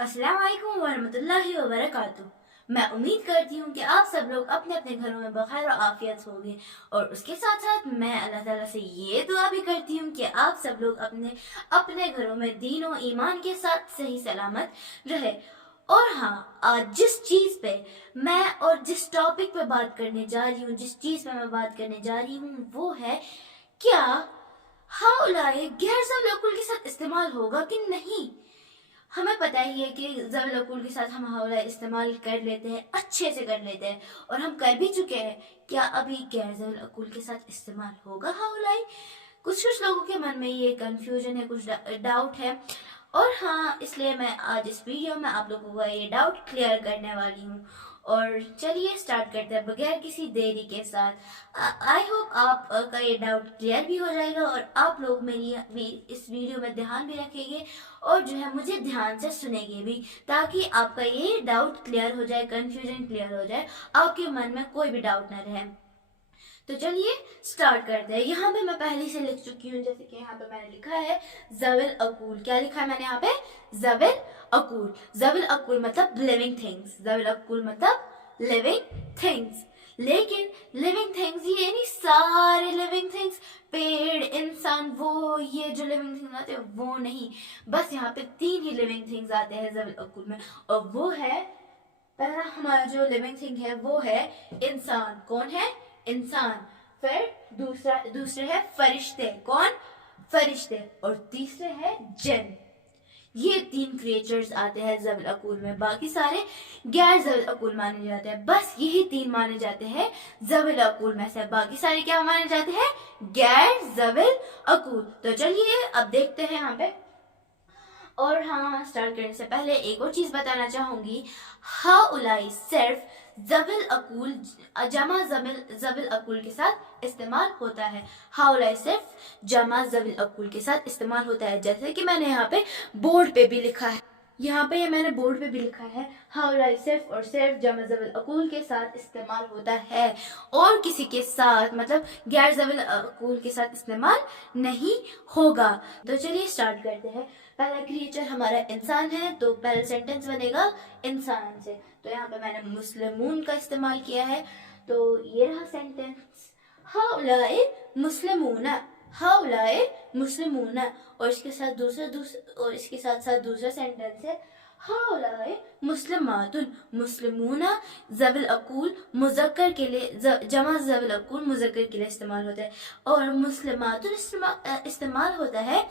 अस्सलाम वालेकुम वरहमतुल्लाहि वबरकातुह। मैं उम्मीद करती हूँ कि आप सब लोग अपने अपने घरों में बखैर और आफियत होंगे, और उसके साथ साथ मैं अल्लाह ताला से ये दुआ भी करती हूँ कि आप सब लोग अपने अपने घरों में दीन और ईमान के साथ सही सलामत रहे। और हाँ, आज जिस चीज़ पे मैं और जिस टॉपिक पे बात करने जा रही हूँ, जिस चीज़ पे मैं बात करने जा रही हूँ, वो है क्या हाउलाए गैर ज़वल के साथ इस्तेमाल होगा कि नहीं। हमें पता ही है कि ज़वल के साथ हम हाउला इस्तेमाल कर लेते हैं, अच्छे से कर लेते हैं, और हम कर भी चुके हैं। क्या अभी गैर ज़वल के साथ इस्तेमाल होगा हाउलाई? कुछ लोगों के मन में ये कंफ्यूजन है, कुछ डाउट है। और हाँ, इसलिए मैं आज इस वीडियो में आप लोगों का ये डाउट क्लियर करने वाली हूँ। और चलिए स्टार्ट करते हैं बगैर किसी देरी के साथ। आई होप आप का ये डाउट क्लियर भी हो जाएगा, और आप लोग मेरी इस वीडियो में ध्यान भी रखेंगे, और जो है मुझे ध्यान से सुनेंगे भी, ताकि आपका ये डाउट क्लियर हो जाए, कंफ्यूजन क्लियर हो जाए, आपके मन में कोई भी डाउट ना रहे। तो चलिए स्टार्ट करते हैं। यहाँ पे मैं पहले से लिख चुकी हूँ, जैसे कि यहाँ पे मैंने लिखा है ज़वल अकूल। क्या लिखा है मैंने यहाँ पे? ज़वल अकूल। ज़वल अकूल मतलब लिविंग थिंग्स। ज़वल अकूल मतलब लिविंग थिंग्स। लेकिन लिविंग थिंग्स ये नहीं सारे लिविंग थिंग्स, पेड़, इंसान, वो ये जो लिविंग थिंग्स आते हैं वो नहीं। बस यहाँ पे 3 ही लिविंग थिंग्स आते हैं ज़वल अकूल में, और वो है, पहला हमारा जो लिविंग थिंग है वो है इंसान। कौन है? इंसान। फिर दूसरे है फरिश्ते। कौन? फरिश्ते। और तीसरे है जिन। ये 3 क्रिएचर्स आते हैं ज़वल अकूल में, बाकी सारे गैर ज़वल अकूल माने जाते हैं। बस यही 3 माने जाते हैं ज़वल अकूल में से, बाकी सारे क्या माने जाते हैं? गैर ज़वल अकूल। तो चलिए अब देखते हैं यहाँ पे। और हाँ, स्टार्ट करने से पहले एक और चीज़ बताना चाहूँगी। हाउलाई सिर्फ ज़वल अकूल जमा ज़वल अकूल के साथ इस्तेमाल होता है। हाउलाई सिर्फ जमा ज़वल अकूल के साथ इस्तेमाल होता है, जैसे कि मैंने यहाँ पे बोर्ड पे भी लिखा है। यहाँ पे मैंने बोर्ड पे भी लिखा है, हाउलाई सिर्फ और सिर्फ जमा ज़वल अकूल के साथ इस्तेमाल होता है, और किसी के साथ मतलब गैर ज़वल अकूल के साथ इस्तेमाल नहीं होगा। तो चलिए स्टार्ट करते हैं। पहला क्रिएचर हमारा इंसान है, तो पहला सेंटेंस बनेगा इंसान से। तो यहाँ पे मैंने मुस्लिमून का इस्तेमाल किया है, तो ये रहा सेंटेंस, हाउलाए मुस्लिमूना। हाउलाए मुस्लिमूना। और इसके साथ दूसरा सेंटेंस है, हाउलाए मुस्लिमातुन। मुस्लिमूना ज़वल अकूल मुज़क्कर के लिए, जमा ज़वल अकूल मुज़क्कर के लिए इस्तेमाल होता है, और मुस्लिमातुन इस्तेमाल होता है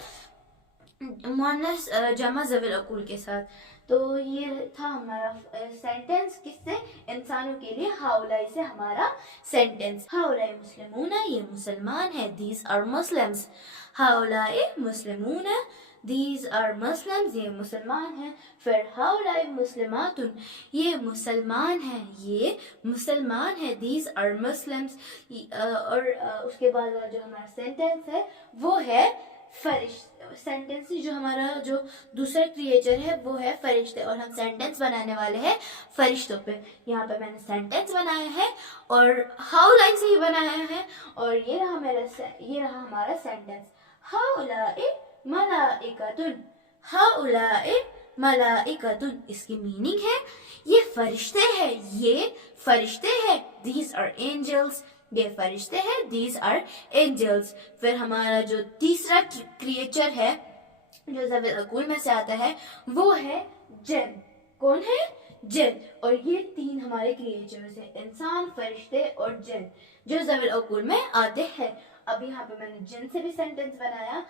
मुअन्नस जमा ज़वल अकूल के साथ। तो ये था हमारा सेंटेंस, किससे? इंसानों के लिए, हाउलाई से हमारा सेंटेंस। हाउलाई मुस्लिमूना, ये मुसलमान है, दीज आर मुस्लिम्स। हाउलाई मुस्लिमूना, दीज आर मुस्लिम्स, ये मुसलमान है। फिर हाउलाई मुस्लिमातुन, ये मुसलमान है, ये मुसलमान है, दीज आर मुस्लिम्स। और उसके बाद वाला जो हमारा सेंटेंस है वो है सेंटेंस जो हमारा जो दूसरा क्रिएचर है वो है फरिश्ते, और हम सेंटेंस बनाने वाले हैं फरिश्तों पे। यहाँ पे मैंने सेंटेंस बनाया है, और हाउलाई से ही बनाया है, और ये रहा हमारा सेंटेंस, हाउलाई मलाइकतुन। हाउलाई मलाइकतुन, इसकी मीनिंग है ये फरिश्ते हैं, ये फरिश्ते हैं। दीज आर एंजल्स, ये फरिश्ते हैं, दीज आर एंजल्स। फिर हमारा जो तीसरा क्रिएचर है जो ज़वल अकूल में से आता है वो है जिन। कौन है? जिन। और ये 3 हमारे क्रिएचर्स हैं, इंसान, फरिश्ते और जिन, जो ज़वल अकूल में आते हैं। अब यहाँ पे मैंने जिन से भी सेंटेंस बनाया,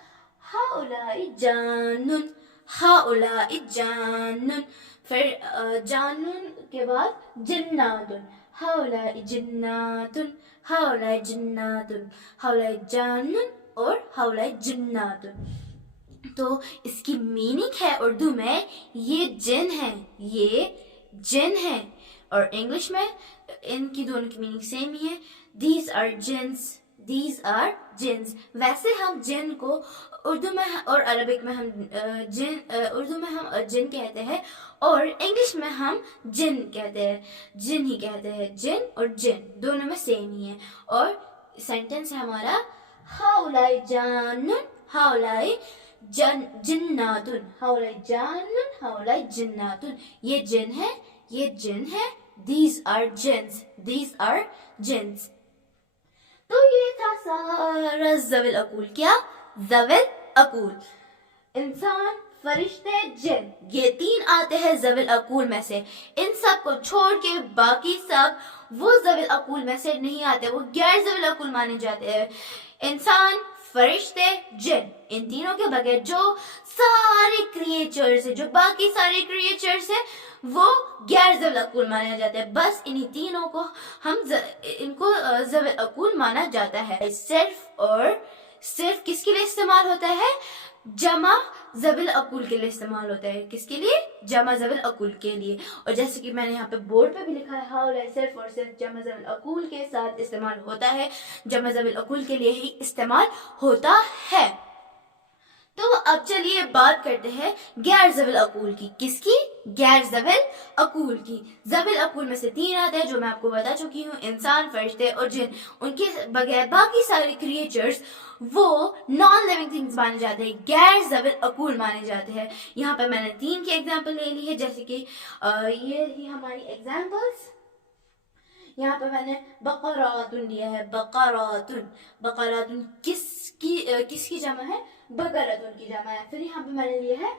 हाउलाई जानुन। हाउलाई जानुन। फिर जानुन के बाद जिन्नातुन। हाउलाई जिन्नातुन, हाउलाई जिन्नातुन, हाउलाई जानुन और हाउलाई जिन्नातुन। तो इसकी मीनिंग है उर्दू में, ये जिन है, ये जिन है। और इंग्लिश में इनकी दोनों की मीनिंग सेम ही है, दीज आर जिन्स, दीज आर जिन्स। वैसे हम जिन को उर्दू में और अरबिक में हम उर्दू में हम जिन कहते हैं, और इंग्लिश में हम जिन कहते हैं, जिन ही कहते हैं। जिन और जिन दोनों में सेम ही है। और सेंटेंस है हमारा, हाउलाई जानुन, हाउलाई جناتن. ہاؤلائے جانن, ہاؤلائے جناتن. یہ جن ہے, یہ جن ہے. These are jinns, these are jinns. تو یہ تھا سارا ذوی العقول. کیا؟ ذوی العقول. انسان, فرشتے, جن, یہ تین آتے ہیں ذوی العقول میں سے. ان سب کو چھوڑ کے باقی سب وہ ذوی العقول میں سے نہیں آتے, وہ غیر ذوی العقول مانے جاتے ہیں. انسان, فرشتے, جن, ان تینوں کے بغیر جو سارے کریچرز ہیں, جو باقی سارے کریچرز ہیں, وہ غیر ذوی العقول مانے جاتے ہیں. بس انہی تینوں کو ان کو ذوی العقول مانا جاتا ہے. صرف اور صرف کس کے لیے استعمال ہوتا ہے؟ جمع ذوی العقول کے لیے استعمال ہوتا ہے. کس کے لیے؟ جمع ذوی العقول کے لیے. اور جیسے کہ میں نے یہاں پہ بورڈ پہ بھی لکھا ہے, ہاؤلائے صرف اور صرف جمع ذوی العقول کے ساتھ استعمال ہوتا ہے, جمع ذوی العقول کے لیے ہی استعمال ہوتا ہے. تو اب چلیے بات کرتے ہیں غیر ذوی العقول کی. کس کی؟ غیر ذوی العقول کی. ذوی العقول میں سے تین آتے ہیں جو میں آپ کو بتا چکی ہوں, انسان, فرشتے اور جن. ان کے بغیر باقی سارے کریچرز وہ نان لیونگ تھنگز مانے جاتے ہیں, غیر ذوی العقول مانے جاتے ہیں. یہاں پہ میں نے تین کی ایگزامپل لے لی ہے, جیسے کہ یہ ہی ہماری ایگزامپلس. یہاں پہ میں نے بقراتن لیا ہے, بقراتن. بقراتن کس کی جمع ہے؟ بقراتن کی جمع ہے. پھر یہاں پہ میں نے لیا ہے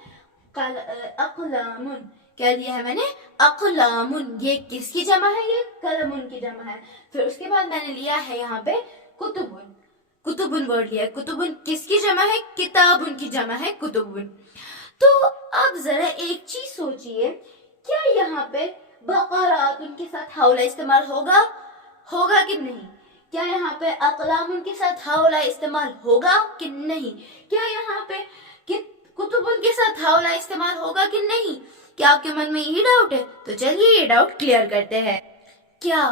اقلامن. کیا لیا ہے میں نے؟ اقلامن. یہ کس کی جمع ہے؟ یہ قلمن کی جمع ہے. پھر اس کے بعد میں نے لیا ہے یہاں پہ کتبن. کتبن ورڈ لیا ہے. کتبن کس کی جمع ہے؟ کتابن کی جمع ہے کتبن. تو اب ذرا ایک چیز سوچئے, کیا یہاں پہ بقراتن کے ساتھ ہاؤلہ استعمال ہوگا کہ نہیں؟ کیا یہاں پہ اقلام کے ساتھ ہاؤلہ استعمال ہوگا کہ نہیں؟ کیا یہاں پہ کتبن کے ساتھ ہاؤلہ استعمال ہوگا کہ نہیں؟ کیا آپ کے من میں یہ ڈاؤٹ ہے؟ تو چلیے یہ ڈاؤٹ کلیئر کرتے ہیں. کیا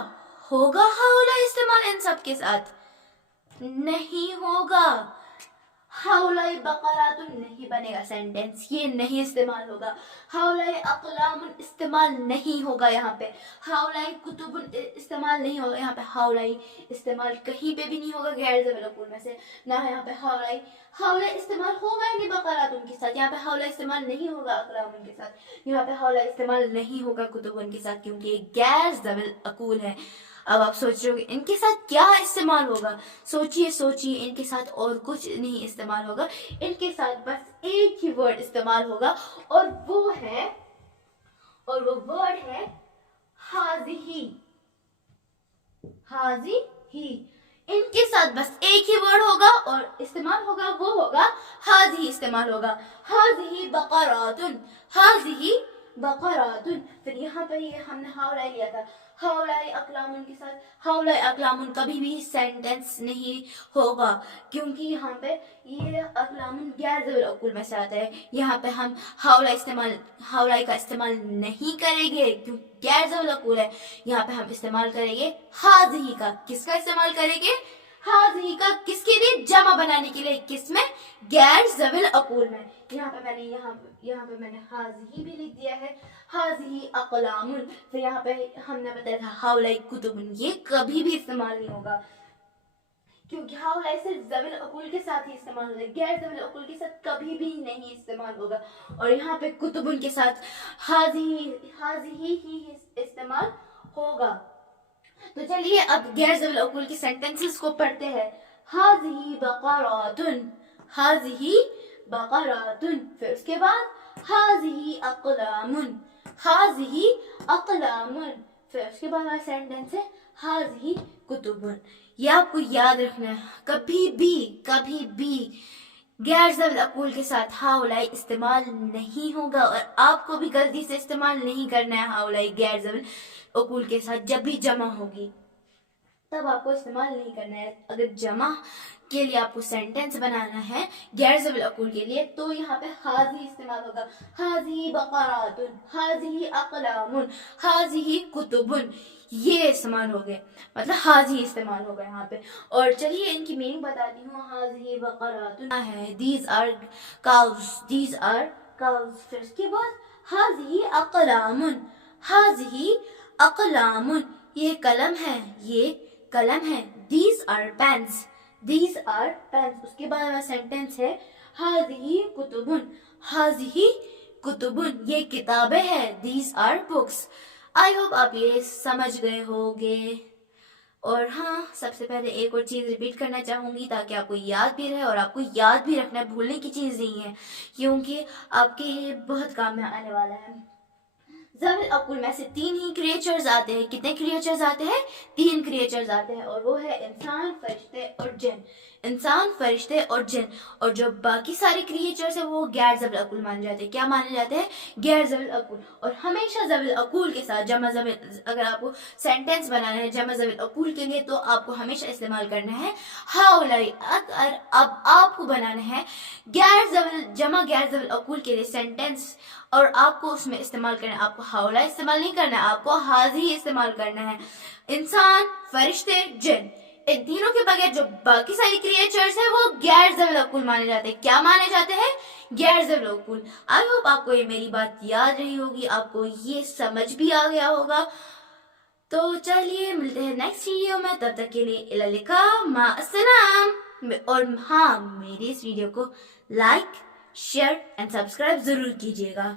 ہوگا ہاؤلہ استعمال ان سب کے ساتھ؟ نہیں ہوگا. ہاؤلائے بقراتن نہیں بنے گا سینٹینس, یہ نہیں استعمال ہوگا. ہاؤلائے اقلام استعمال نہیں ہوگا یہاں پہ. ہاؤلائے کتب استعمال نہیں ہوگا یہاں پہ. ہاؤلائے استعمال کہیں پہ بھی نہیں ہوگا غیر ذوی العقول میں سے. نہ یہاں پہ ہاؤلائے استعمال ہوگا ہی نہیں بقراتن کے ساتھ. یہاں پہ ہاؤلائے استعمال نہیں ہوگا اقلام کے ساتھ. یہاں پہ ہاؤلائے استعمال نہیں ہوگا کتب کے ساتھ, کیونکہ یہ غیر ذوی العقول ہے. اب آپ سوچ رہے ہو ان کے ساتھ کیا استعمال ہوگا؟ سوچئے ان کے ساتھ اور کچھ نہیں استعمال ہوگا. ان کے ساتھ بس ایک ہی ورڈ استعمال ہوگا, اور وہ ورڈ ہے ہاذہ. ان کے ساتھ بس ایک ہی ورڈ ہوگا اور استعمال ہوگا, وہ ہوگا ہاذہ استعمال ہوگا. ہاذہ بقراتن, ہاذہ بقراتن. پھر یہاں پہ یہ ہم نے ہاؤلائے لیا تھا. ہاؤلائے اقلامن کے ساتھ ہاؤلائے اقلامن کبھی بھی سینٹینس نہیں ہوگا, کیونکہ یہاں پہ یہ اقلامن غیر ذوی العقول میں سے آتا ہے. یہاں پہ ہم ہاؤلائے کا استعمال نہیں کریں گے کیونکہ غیر ذوی العقول ہے. یہاں پہ ہم استعمال کریں گے ہاذہ کا. کس کا استعمال کریں گے؟ ہاذہ کا. کس کے لیے؟ جمع بنانے کے لیے. کس میں؟ غیر ذوی العقول میں. یہاں پہ میں نے ہاذہ بھی لکھ دیا ہے, ہاذہ اقلامن. پھر یہاں پہ ہم نے بتایا تھا ہاؤلائے کتبن, یہ کبھی بھی استعمال نہیں ہوگا کیونکہ ہاؤلائے صرف ذوی العقول کے ساتھ ہی استعمال ہوگا, غیر ذوی العقول کے ساتھ کبھی بھی نہیں استعمال ہوگا. اور یہاں پہ کتبن کے ساتھ ہاذہ ہی استعمال ہوگا. تو چلیے اب غیر ذوی العقول کی سینٹینسز کو پڑھتے ہیں. ہاذہ بقراتن, ہاذہ بقراتن. پھر اس کے بعد ہاذہ اقلامن, ہاذہ اقلامن. پھر اس کے بعد سینٹینس ہے ہاذہ کتبن. یہ آپ کو یاد رکھنا ہے, کبھی بھی غیر ذوی العقول کے ساتھ ہاؤلائے استعمال نہیں ہوگا, اور آپ کو بھی غلطی سے استعمال نہیں کرنا ہے ہاؤلائے غیر ذوی العقول کے ساتھ. جب بھی جمع ہوگی تب آپ کو استعمال نہیں کرنا ہے. اگر جمع کے لیے آپ کو سینٹینس بنانا ہے غیر ذوی العقول کے لیے, تو یہاں پہ ہاذہ استعمال ہوگا. ہاذہ بقراتن, ہاذہ اقلامن, ہاذہ کتبن. یہ استعمال ہو گئے, مطلب ہاذہ استعمال ہوگا یہاں پہ. اور چلیے ان کی میننگ بتاتی ہوں. ہاذہ بقراتن ہے these are cows. پھر اس کے بعد ہاذہ اقلامن, ہاذہ اقلامن. یہ قلم ہے, these are pens. اس کے بعد سینٹینس ہے हाज़िही कुतुबुन, हाज़िही कुतुबुन, ये किताबें हैं, these are books. I hope आप ये समझ गए होंगे. और हाँ, सबसे पहले एक और चीज़ रिपीट करना चाहूँगी ताकि आपको याद भी रहे, और आपको याद भी रखना है, भूलने की चीज़ नहीं है, क्योंकि आपके ये बहुत काम में आने वाला है. ज़बिल अकुल में से 3 ही क्रिएचर्स आते हैं. कितने क्रिएचर्स आते हैं? 3 क्रिएचर्स आते हैं, और वो है इंसान, फरिश्ते और जिन. इंसान, फरिश्ते और जिन. और जो बाकी सारे क्रिएचर्स हैं वो गैर ज़बिल अकुल माने जाते हैं. क्या माने जाते हैं? गैर ज़बिल अकुल. और हमेशा ज़बिल अकुल के साथ जमा ज़बिल, अगर आपको सेंटेंस बनाना है जमा ज़बिल अकुल के लिए, तो आपको हमेशा इस्तेमाल करना है हाउलाई. अगर अब आपको बनाना है जमा गैर ज़बिल अकुल के लिए सेंटेंस, और आपको उसमें इस्तेमाल करना है, आपको हाउला इस्तेमाल नहीं करना है, आपको हाजी इस्तेमाल करना है. इंसान, फरिश्ते, जिन, इन तीनों के बगैर जो बाकी सारी क्रिएचर्स हैं वो गैर ज़बिल अकुल माने जाते हैं. क्या माने जाते हैं? गैर ज़बिल अकुल. आई होप आपको ये मेरी बात याद रही होगी, आपको ये समझ भी आ गया होगा. तो चलिए मिलते हैं नेक्स्ट वीडियो में, तब तक के लिए इला लिखा मा अस्सलाम. और हाँ, मेरी इस वीडियो को लाइक, शेयर एंड सब्सक्राइब जरूर कीजिएगा.